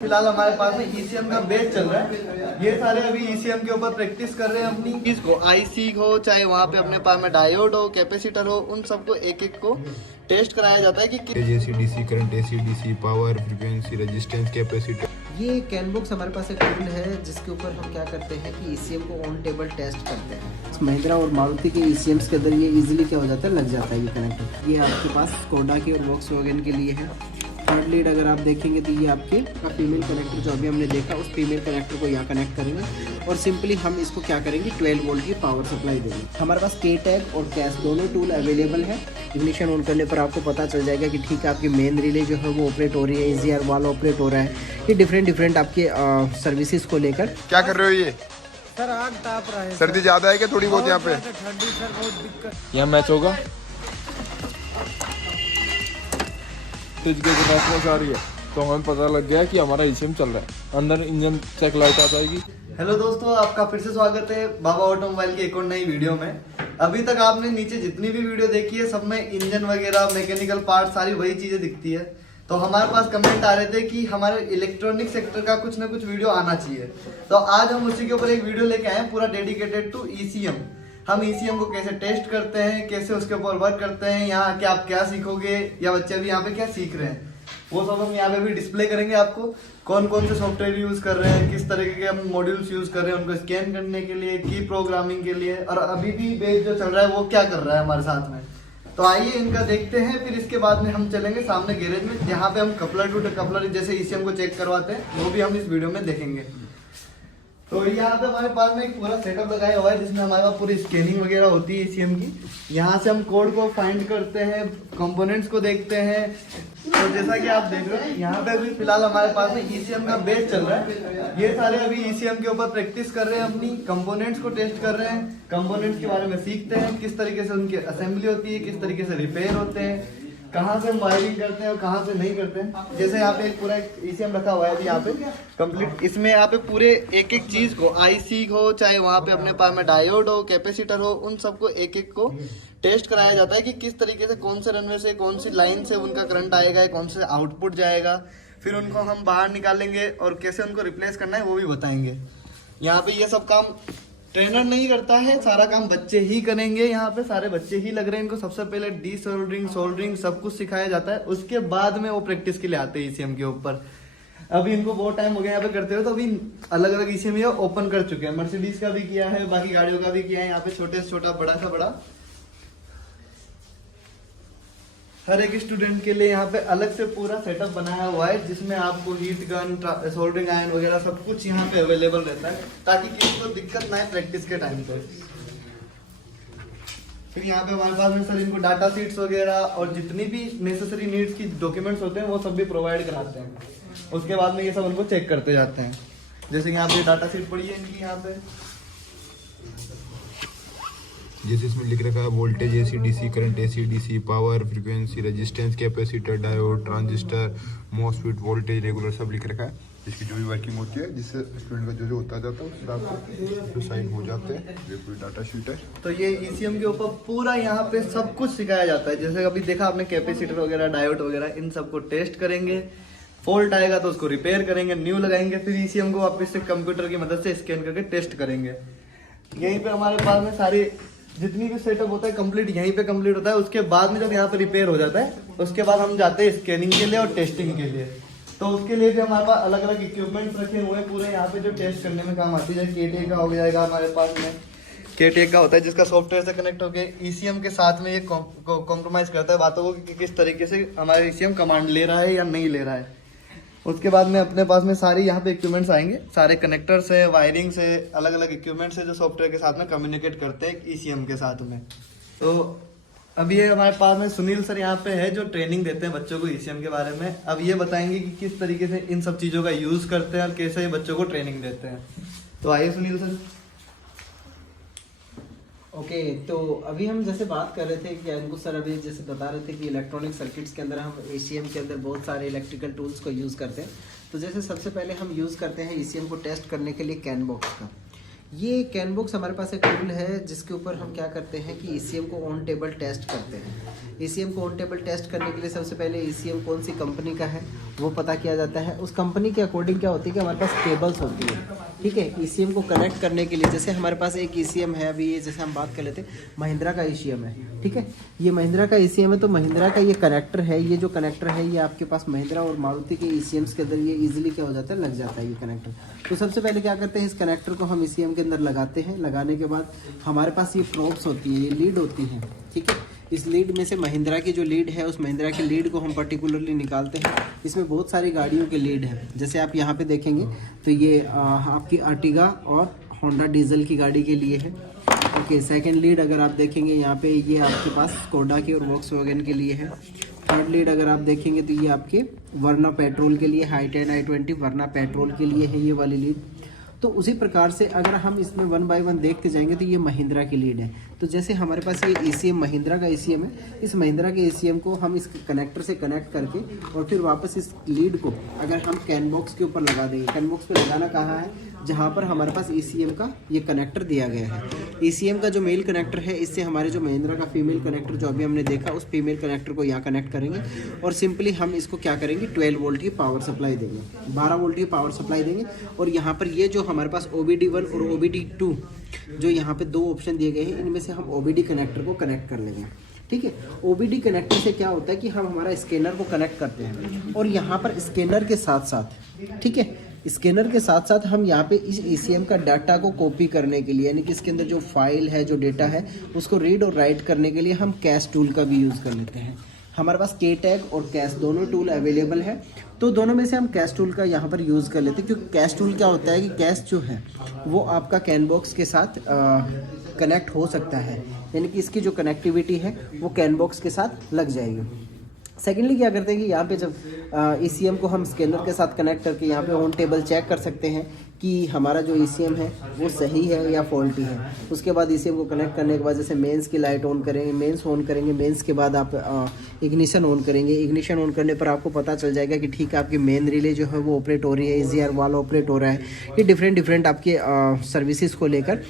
फिलहाल हमारे पास में ECM का बेस चल रहा है। ये सारे अभी ECM के ऊपर प्रैक्टिस कर रहे हैं अपनी चीज को। IC हो चाहे वहाँ पे अपने पास में डायोड हो, कैपेसिटर हो, उन सबको एक एक को टेस्ट कराया जाता है कि जैसे DC current, AC DC, power, frequency, resistance, capacitor. ये कैनबॉक्स हमारे पास एक टूल है जिसके ऊपर हम क्या करते हैं कि ECM को ऑन टेबल टेस्ट करते हैं। महिंद्रा और मारुति के ECMs के अंदर ये इजीली क्या हो जाता है, लग जाता है ये कनेक्टर। ये आपके पास स्कोडा की और वॉक्सवैगन के लिए है। थर्ड लीड अगर आप देखेंगे तो ये आपके फीमेल कनेक्टर जो अभी हमने देखा उस फीमेल कनेक्टर को यहाँ कनेक्ट करेंगे और सिंपली हम इसको क्या करेंगे 12 वोल्ट की पावर सप्लाई देंगे। हमारे पास के टैग और कैश दोनों टूल अवेलेबल है। इग्निशन ऑन करने पर आपको पता चल जाएगा कि ठीक है आपकी मेन रिले जो है वो ऑपरेट हो रही है, EGR वाल ऑपरेट हो रहा है। ये डिफरेंट आपके सर्विसेज को लेकर। क्या कर रहे हो ये? सर आग ताप रहा है। सर्दी ज्यादा है क्या थोड़ी बहुत यहाँ पे? ठंडी सर बहुत दिक्कत। यहाँ मैच होगा तेज के ब्राइटनेस आ रही है तो हमें पता लग गया कि हमारा ECM चल रहा है। अंदर इंजन चेक लाइट आ जाएगी। हेलो दोस्तों, आपका फिर से स्वागत है बाबा ऑटोमोबाइल की एक और नई वीडियो में। अभी तक आपने नीचे जितनी भी वीडियो देखी है सब में इंजन वगैरह, मैकेनिकल पार्ट, सारी वही चीजें दिखती है। तो हमारे पास कमेंट आ रहे थे कि हमारे इलेक्ट्रॉनिक सेक्टर का कुछ ना कुछ वीडियो आना चाहिए। तो आज हम उसी के ऊपर एक वीडियो लेके आए हैं पूरा डेडिकेटेड टू ECM। हम ECM को कैसे टेस्ट करते हैं, कैसे उसके ऊपर वर्क करते हैं, यहाँ आके आप क्या सीखोगे या बच्चे भी यहाँ पे क्या सीख रहे हैं, वो सब हम यहाँ पे भी डिस्प्ले करेंगे आपको। कौन कौन से सॉफ्टवेयर यूज कर रहे हैं, किस तरीके के हम मॉड्यूल्स यूज कर रहे हैं उनको स्कैन करने के लिए, की प्रोग्रामिंग के लिए, और अभी भी बेस जो चल रहा है वो क्या कर रहा है हमारे साथ में। तो आइए इनका देखते हैं। फिर इसके बाद में हम चलेंगे सामने गैरेज में जहाँ पे हम कपलर टू कपलर जैसे ECM को चेक करवाते हैं, वो भी हम इस वीडियो में देखेंगे। तो यहाँ पे हमारे पास में एक पूरा सेटअप लगाया हुआ है जिसमें हमारे पास पूरी स्कैनिंग वगैरह होती है ECM की। यहाँ से हम कोड को फाइंड करते हैं, कंपोनेंट्स को देखते हैं। तो जैसा कि आप देख रहे हैं यहाँ पे अभी फिलहाल हमारे पास में ECM का बेस चल रहा है। ये सारे अभी ECM के ऊपर प्रैक्टिस कर रहे हैं, अपनी कंपोनेंट्स को टेस्ट कर रहे हैं, कंपोनेंट्स के बारे में सीखते हैं, किस तरीके से उनकी असेंबली होती है, किस तरीके से रिपेयर होते हैं, कहाँ से वायरिंग करते हैं और कहाँ से नहीं करते हैं। जैसे यहाँ पे एक पूरा ECM रखा हुआ है अभी यहाँ पे कंप्लीट। इसमें यहाँ पे पूरे एक एक चीज को, IC हो चाहे वहाँ पे अपने पास में डायोड हो, कैपेसिटर हो, उन सबको एक एक को टेस्ट कराया जाता है कि किस तरीके से, कौन से रनवे से, कौन सी लाइन से उनका करंट आएगा, कौन से आउटपुट जाएगा। फिर उनको हम बाहर निकालेंगे और कैसे उनको रिप्लेस करना है वो भी बताएंगे। यहाँ पे ये सब काम ट्रेनर नहीं करता है, सारा काम बच्चे ही करेंगे। यहाँ पे सारे बच्चे ही लग रहे हैं। इनको सबसे पहले डीसोल्डरिंग, सोल्डरिंग सब कुछ सिखाया जाता है। उसके बाद में वो प्रैक्टिस के लिए आते हैं ECM के ऊपर। अभी इनको बहुत टाइम हो गया यहाँ पे करते हुए, तो अभी अलग अलग ECM ओपन कर चुके हैं। मर्सिडीज का भी किया है, बाकी गाड़ियों का भी किया है। यहाँ पे छोटे से छोटा, बड़ा सा बड़ा, हर एक स्टूडेंट के लिए यहाँ पे अलग से पूरा सेटअप बनाया हुआ है जिसमें आपको हीट गन, सोल्डरिंग आयरन वगैरह सब कुछ यहाँ पे अवेलेबल रहता है ताकि किसी को दिक्कत ना आए प्रैक्टिस के टाइम पे। फिर यहाँ पे हमारे पास में सर इनको डाटा शीट्स वगैरह और जितनी भी नेसेसरी नीड्स की डॉक्यूमेंट्स होते हैं वो सब भी प्रोवाइड कराते हैं। उसके बाद में ये सब उनको चेक करते जाते हैं। जैसे यहाँ पे डाटा शीट पड़ी है इनकी, यहाँ पे जैसे इसमें लिख रखा है voltage, AC DC current, AC DC, power, frequency, resistance, capacitor, diode, transistor, MOSFET, voltage regular सब लिख रखा है। इसकी जो भी वर्किंग होती है, जिससे स्टूडेंट का जो होता जाता है उससे आपको साइन हो जाते हैं। ये पूरी डाटा शीट है। तो ये ECM के ऊपर पूरा यहाँ पे सब कुछ सिखाया जाता है। जैसे अभी देखा आपने कैपेसिटर वगैरह, डायोड वगैरह, इन सबको टेस्ट करेंगे। फॉल्ट आएगा तो उसको रिपेयर करेंगे, न्यू लगाएंगे। फिर ECM को वापस से कंप्यूटर की मदद से स्कैन करके टेस्ट करेंगे। यहीं पे हमारे पास में सारी जितनी भी सेटअप होता है कंप्लीट यहीं पे कंप्लीट होता है। उसके बाद में जब यहाँ पे रिपेयर हो जाता है उसके बाद हम जाते हैं स्कैनिंग के लिए और टेस्टिंग के लिए। तो उसके लिए भी हमारे पास अलग अलग इक्विपमेंट रखे हुए हैं पूरे यहाँ पे जो टेस्ट करने में काम आती है। जैसे KTA का हो जाएगा हमारे पास में, KTA का होता है जिसका सॉफ्टवेयर से कनेक्ट होकर ECM के साथ में ये कॉम्प्रोमाइज करता है बातों को कि किस तरीके से हमारे ECM कमांड ले रहा है या नहीं ले रहा है। उसके बाद में अपने पास में सारी यहाँ पे इक्विपमेंट्स आएंगे, सारे कनेक्टर्स है, वायरिंग से, अलग अलग इक्विपमेंट्स है जो सॉफ्टवेयर के साथ में कम्युनिकेट करते हैं ECM के साथ में। तो अभी ये हमारे पास में सुनील सर यहाँ पे है जो ट्रेनिंग देते हैं बच्चों को ECM के बारे में। अब ये बताएंगे कि किस तरीके से इन सब चीज़ों का यूज करते हैं और कैसे ये बच्चों को ट्रेनिंग देते हैं। तो आइए सुनील सर। ओके, तो अभी हम जैसे बात कर रहे थे कि इनको सर अभी जैसे बता रहे थे कि इलेक्ट्रॉनिक सर्किट्स के अंदर हम ECM के अंदर बहुत सारे इलेक्ट्रिकल टूल्स को यूज़ करते हैं। तो जैसे सबसे पहले हम यूज़ करते हैं ECM को टेस्ट करने के लिए कैनबॉक्स का। ये कैनबॉक्स हमारे पास एक टूल है जिसके ऊपर हम क्या करते हैं कि ईसीएम को ऑन टेबल टेस्ट करते हैं। ईसीएम को ऑन टेबल टेस्ट करने के लिए सबसे पहले ईसीएम कौन सी कंपनी का है वो पता किया जाता है। उस कंपनी के अकॉर्डिंग क्या होती है कि हमारे पास केबल्स होती है, ठीक है। ईसीएम को कनेक्ट करने के लिए जैसे हमारे पास एक ईसीएम है, अभी ये जैसे हम बात कर लेते हैं महिंद्रा का ईसीएम है, ठीक है। ये महिंद्रा का ईसीएम है, तो महिंद्रा का ये कनेक्टर है, ये जो कनेक्टर है ये आपके पास महिंद्रा और मारुति के ईसीएम्स के अंदर ये इजीली क्या हो जाता है, लग जाता है ये कनेक्टर। तो सबसे पहले क्या करते हैं, इस कनेक्टर को हम ईसीएम के अंदर लगाते हैं। लगाने के बाद हमारे पास ये प्रोब्स होती है, ये लीड होती है, ठीक है। इस लीड में से महिंद्रा की जो लीड है उस महिंद्रा की लीड को हम पर्टिकुलरली निकालते हैं। इसमें बहुत सारी गाड़ियों के लीड है, जैसे आप यहाँ पे देखेंगे तो ये आपकी अर्टिगा और होंडा डीजल की गाड़ी के लिए है, ओके। सेकंड लीड अगर आप देखेंगे यहाँ पे ये आपके पास स्कोडा की और वॉक्सवैगन के लिए है। थर्ड लीड अगर आप देखेंगे तो ये आपके वर्ना पेट्रोल के लिए, हाई10 i20 वर्ना पेट्रोल के लिए है ये वाली लीड। तो उसी प्रकार से अगर हम इसमें 1 बाय 1 देखते जाएंगे तो ये महिंद्रा की लीड है। तो जैसे हमारे पास ये ईसीएम महिंद्रा का ईसीएम है, इस महिंद्रा के ईसीएम को हम इस कनेक्टर से कनेक्ट करके और फिर वापस इस लीड को अगर हम कैनबॉक्स के ऊपर लगा देंगे, कैनबॉक्स पे लगाना कहाँ है, जहाँ पर हमारे पास ईसीएम का ये कनेक्टर दिया गया है। ईसीएम का जो मेल कनेक्टर है, इससे हमारे जो महिंद्रा का फीमेल कनेक्टर जो अभी हमने देखा, उस फीमेल कनेक्टर को यहाँ कनेक्ट करेंगे और सिंपली हम इसको क्या करेंगे, 12 वोल्ट की पावर सप्लाई देंगे, 12 वोल्ट की पावर सप्लाई देंगे। और यहाँ पर ये जो हमारे पास OBD1 और OBD2 जो यहाँ पे 2 ऑप्शन दिए गए हैं, इनमें से हम OBD कनेक्टर को कनेक्ट कर लेंगे, ठीक है। OBD कनेक्टर से क्या होता है कि हम हमारा स्कैनर को कनेक्ट करते हैं और यहाँ पर स्कैनर के साथ साथ, ठीक है, स्कैनर के साथ साथ हम यहाँ पे इस ईसीएम का डाटा को कॉपी करने के लिए, यानी कि इसके अंदर जो फाइल है, जो डेटा है, उसको रीड और राइट करने के लिए हम कैश टूल का भी यूज़ कर लेते हैं। हमारे पास के टैग और कैश दोनों टूल अवेलेबल है, तो दोनों में से हम कैश टूल का यहाँ पर यूज़ कर लेते हैं, क्योंकि कैश टूल क्या होता है कि कैश जो है वो आपका कैनबॉक्स के साथ कनेक्ट हो सकता है, यानी कि इसकी जो कनेक्टिविटी है वो कैनबॉक्स के साथ लग जाएगी। सेकेंडली क्या करते हैं कि यहाँ पे जब ईसीएम को हम स्कैनर के साथ कनेक्ट करके यहाँ पे ऑन टेबल चेक कर सकते हैं कि हमारा जो ईसीएम है वो सही है या फॉल्टी है। उसके बाद ईसीएम को कनेक्ट करने के बाद जैसे मेंस की लाइट ऑन करेंगे, मेंस ऑन करेंगे, मेंस के बाद आप इग्निशन ऑन करेंगे। इग्निशन ऑन करने पर आपको पता चल जाएगा कि ठीक है, आपकी मेन रिले जो है वो ऑपरेट हो रही है, EGR वाल ऑपरेट हो रहा है। ये डिफरेंट आपके सर्विसेज को लेकर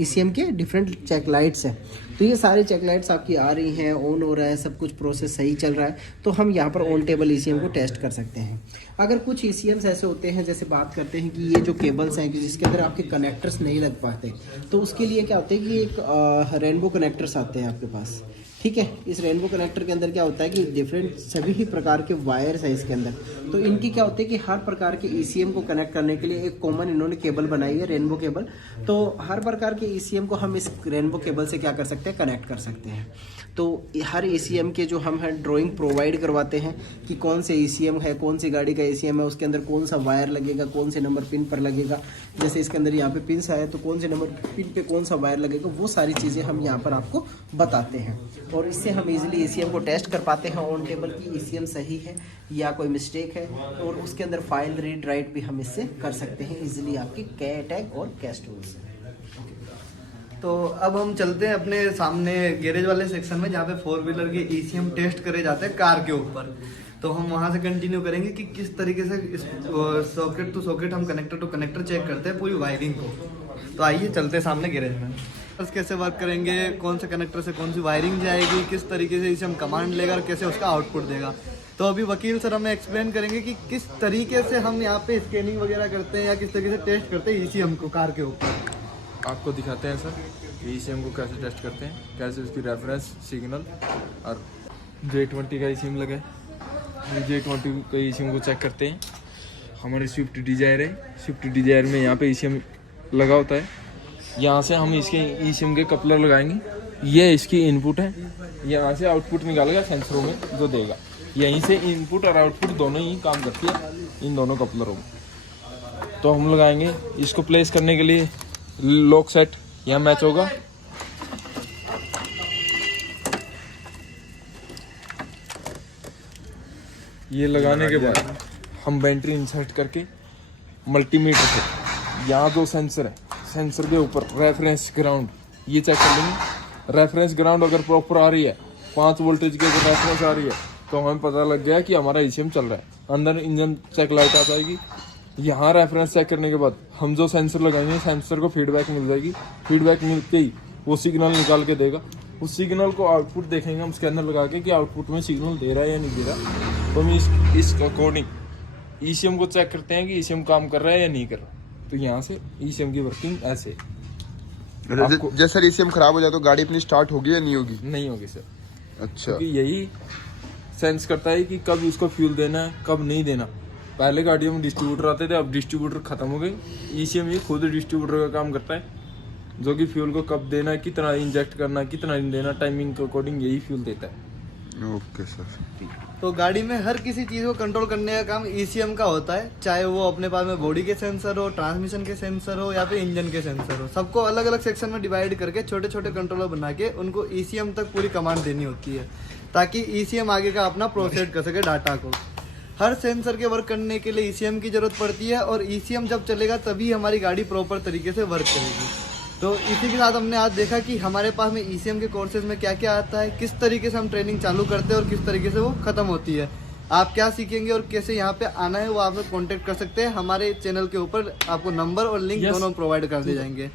ईसीएम के डिफरेंट चेक लाइट्स हैं, तो ये सारे चेक लाइट्स आपकी आ रही हैं, ऑन हो रहा है, सब कुछ प्रोसेस सही चल रहा है, तो हम यहाँ पर ऑन टेबल ईसीएम को टेस्ट कर सकते हैं। अगर कुछ ईसीएम्स ऐसे होते हैं, जैसे बात करते हैं कि ये जो केबल्स हैं कि जिसके अंदर आपके कनेक्टर्स नहीं लग पाते, तो उसके लिए क्या होता है कि एक रेनबो कनेक्टर्स आते हैं आपके पास, ठीक है। इस रेनबो कनेक्टर के अंदर क्या होता है कि डिफरेंट सभी ही प्रकार के वायर्स हैं इसके अंदर, तो इनकी क्या होती है कि हर प्रकार के ईसीएम को कनेक्ट करने के लिए एक कॉमन इन्होंने केबल बनाई है, रेनबो केबल। तो हर प्रकार के ईसीएम को हम इस रेनबो केबल से क्या कर सकते हैं, कनेक्ट कर सकते हैं। तो हर ईसीएम के जो हम है ड्राइंग प्रोवाइड करवाते हैं कि कौन से ईसीएम है, कौन सी गाड़ी का ईसीएम है, उसके अंदर कौन सा वायर लगेगा, कौन से नंबर पिन पर लगेगा। जैसे इसके अंदर यहाँ पे पिन्स है, तो कौन से नंबर पिन पे कौन सा वायर लगेगा, वो सारी चीज़ें हम यहाँ पर आपको बताते हैं। और इससे हम इजीली ईसीएम को टेस्ट कर पाते हैं ऑन टेबल की ईसीएम सही है या कोई मिस्टेक है, और उसके अंदर फाइल रीड राइट भी हम इससे कर सकते हैं इजीली आपके के टैग और कैश टूल से। तो अब हम चलते हैं अपने सामने गैरेज वाले सेक्शन में, जहाँ पे 4 व्हीलर के ईसीएम टेस्ट करे जाते हैं कार के ऊपर। तो हम वहाँ से कंटिन्यू करेंगे कि किस तरीके से इस सॉकेट टू सॉकेट हम कनेक्टर टू कनेक्टर चेक करते हैं पूरी वायरिंग को। तो आइए चलते हैं सामने गैरेज में, कैसे वर्क करेंगे, कौन से कनेक्टर से कौन सी वायरिंग जाएगी, किस तरीके से इसे हम कमांड लेगा और कैसे उसका आउटपुट देगा। तो अभी वकील सर हमें एक्सप्लेन करेंगे कि किस तरीके से हम यहाँ पे स्कैनिंग वगैरह करते हैं या किस तरीके से टेस्ट करते हैं ईसीएम को कार के ऊपर। आपको दिखाते हैं सर कि ईसीएम को कैसे टेस्ट करते हैं, कैसे उसकी रेफरेंस सिग्नल और J20 का ईसीएम लगा है, J20 का ईसीएम को चेक करते हैं। हमारी स्विफ्ट डिजायर है, स्विफ्ट डिजायर में यहाँ पे ईसीएम लगा होता है। यहाँ से हम इसके ईसीएम के कपलर लगाएंगे, ये इसकी इनपुट है, यहाँ से आउटपुट निकालेगा सेंसरों में जो देगा। यहीं से इनपुट और आउटपुट दोनों ही काम करती है इन दोनों कपलरों में। तो हम लगाएंगे इसको प्लेस करने के लिए लॉक सेट यहाँ मैच होगा। ये लगाने के बाद हम बैटरी इंसर्ट करके मल्टीमीटर से यहाँ जो सेंसर है, सेंसर के ऊपर रेफरेंस ग्राउंड ये चेक कर लेंगे। रेफरेंस ग्राउंड अगर प्रॉपर आ रही है, 5 वोल्टेज की अगर रेफरेंस आ रही है, तो हमें पता लग गया कि हमारा ईसीएम चल रहा है। अंदर इंजन चेक लाइट आ जाएगी, यहाँ रेफरेंस चेक करने के बाद हम जो सेंसर लगाएंगे सेंसर को फीडबैक मिल जाएगी। फीडबैक मिलते ही वो सिग्नल निकाल के देगा। उस सिग्नल को आउटपुट देखेंगे हम स्कैनर लगा के कि आउटपुट में सिग्नल दे रहा है या नहीं दे रहा। तो हम इस अकॉर्डिंग ईसीएम को चेक करते हैं कि ईसीएम काम कर रहा है या नहीं कर रहा। तो यहाँ से ईसीएम की वर्किंग ऐसे जैसे सर ईसीएम खराब हो जाए तो गाड़ी अपनी स्टार्ट होगी या नहीं होगी? नहीं होगी सर। अच्छा, क्योंकि यही सेंस करता है कि कब उसको फ्यूल देना है कब नहीं देना। पहले गाड़ियों में डिस्ट्रीब्यूटर आते थे, अब डिस्ट्रीब्यूटर खत्म हो गए। ईसीएम ये खुद डिस्ट्रीब्यूटर का काम करता है, जो कि फ्यूल को कब देना है, कितना इंजेक्ट करना है, कितना नहीं देना, टाइमिंग के अकॉर्डिंग यही फ्यूल देता है। Okay sir. तो गाड़ी में हर किसी चीज को कंट्रोल करने का काम ईसीएम का होता है, चाहे वो अपने पास में बॉडी के सेंसर हो, ट्रांसमिशन के सेंसर हो या फिर इंजन के सेंसर हो। सबको अलग अलग सेक्शन में डिवाइड करके छोटे छोटे कंट्रोलर बना के उनको ईसीएम तक पूरी कमांड देनी होती है, ताकि ईसीएम आगे का अपना प्रोसेस कर सके डाटा को। हर सेंसर के वर्क करने के लिए ईसीएम की जरूरत पड़ती है, और ईसीएम जब चलेगा तभी हमारी गाड़ी प्रॉपर तरीके से वर्क करेगी। तो इसी के साथ हमने आज देखा कि हमारे पास में ईसीएम के कोर्सेज में क्या क्या आता है, किस तरीके से हम ट्रेनिंग चालू करते हैं और किस तरीके से वो खत्म होती है। आप क्या सीखेंगे और कैसे यहाँ पे आना है वो आप लोग कॉन्टेक्ट कर सकते हैं। हमारे चैनल के ऊपर आपको नंबर और लिंक दोनों प्रोवाइड कर दिए जाएंगे।